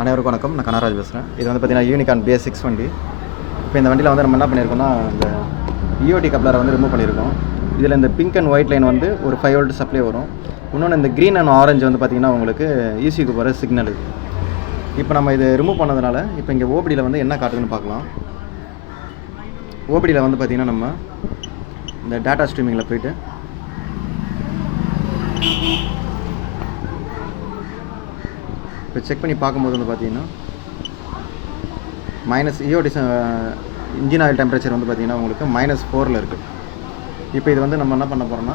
அனைவருக்கும் வணக்கம். நான் கனராஜ் பேசுகிறேன். இது வந்து பார்த்திங்கன்னா யூனிகார்ன் BS6 வண்டி. இப்போ இந்த வண்டியில் வந்து நம்ம என்ன பண்ணியிருக்கோம்னா, இந்த EOD கப்ளரை வந்து ரிமூவ் பண்ணியிருக்கோம். இதில் இந்த பிங்க் அண்ட் ஒயிட் லைன் வந்து ஒரு 5 வோல்ட் சப்ளை வரும். இன்னொன்று இந்த க்ரீன் அண்ட் ஆரஞ்சு வந்து பார்த்திங்கன்னா உங்களுக்கு ECUக்கு போகிற சிக்னல். இப்போ நம்ம இது ரிமூவ் பண்ணதுனால இப்போ இங்கே ஓபிடியில் வந்து என்ன காட்டுதுன்னு பார்க்கலாம். ஓபிடியில் வந்து பார்த்திங்கன்னா நம்ம இந்த டேட்டா ஸ்ட்ரீமிங்கில் போய்ட்டு இப்போ செக் பண்ணி பார்க்கும்போது வந்து பார்த்திங்கன்னா EOD இன்ஜின் ஆயில் டெம்பரேச்சர் வந்து பார்த்திங்கன்னா உங்களுக்கு -4 இருக்குது. இப்போ இது வந்து நம்ம என்ன பண்ண போகிறோம்னா,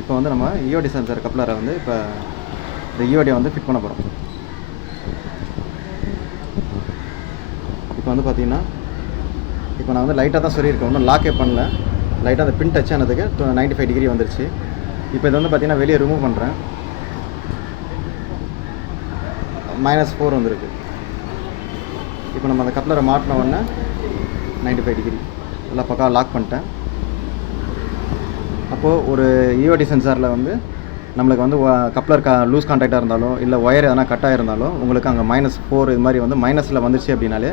இப்போ வந்து நம்ம EOD சென்சார் கப்ளரை வந்து இப்போ இந்த EOD வந்து ஃபிட் பண்ண போகிறோம். இப்போ வந்து பார்த்திங்கன்னா இப்போ நான் வந்து லைட்டாக தான் சொல்லியிருக்கேன், ஒன்றும் லாக்கே பண்ணல. லைட்டாக அந்த பின் டச் ஆனதுக்கு 95 டிகிரி வந்துருச்சு. இப்போ இது வந்து பார்த்திங்கன்னா வெளியே ரிமூவ் பண்ணுறேன். -4 வந்துருக்கு. இப்போ நம்ம அந்த கப்ளரை மாட்டின உடனே 95 டிகிரி எல்லாம் பக்கா லாக் பண்ணிட்டேன். அப்போது ஒரு EOD சென்சாரில் வந்து நம்மளுக்கு வந்து கப்ளர் லூஸ் கான்டாக்டாக இருந்தாலும் இல்லை ஒயர் எதனா கட் ஆகிருந்தாலும் உங்களுக்கு அங்கே -4 இது மாதிரி வந்து மைனஸில் வந்துச்சு அப்படின்னாலே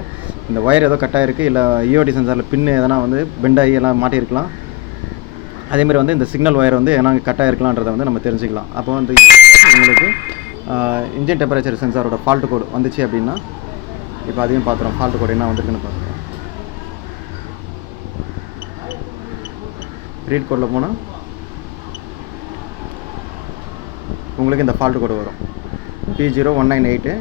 இந்த ஒயர் ஏதோ கட் ஆகிருக்கு, இல்லை EOD சென்சாரில் பின்னு எதனா வந்து பெண்ட் ஆகி எல்லாம் மாட்டியிருக்கலாம். அதேமாதிரி வந்து இந்த சிக்னல் ஒயர் வந்து ஏன்னா கட் ஆகிருக்கலான்றதை வந்து நம்ம தெரிஞ்சுக்கலாம். அப்போ வந்து உங்களுக்கு இன்ஜின் டெம்பரேச்சர் சென்சாரோட ஃபால்ட் கோடு வந்துச்சு அப்படின்னா, இப்போ அதையும் பார்க்குறோம். ஃபால்ட் கோடு என்ன வந்திருக்குன்னு பார்க்குறோம். ரீட் கோடில் போனால் உங்களுக்கு இந்த ஃபால்ட் கோடு வரும். P0198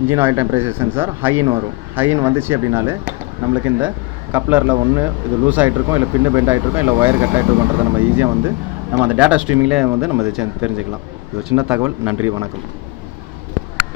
engine oil temperature sensor ஹைன்னு வரும். ஹைன்னு வந்துச்சு அப்படின்னாலே நம்மளுக்கு இந்த கப்ளரில் ஒன்று இது லூஸ் ஆகிட்ருக்கும், இல்லை பின்னு பெண்ட் ஆகிட்ருக்கும், இல்லை ஒயர் கட் ஆகிட்ருக்குன்றதை நம்ம ஈஸியாக வந்து நம்ம அந்த டேட்டா ஸ்ட்ரீமிங்லேயே வந்து நம்ம இதை தெரிஞ்சுக்கலாம். இது ஒரு சின்ன தகவல். நன்றி, வணக்கம்.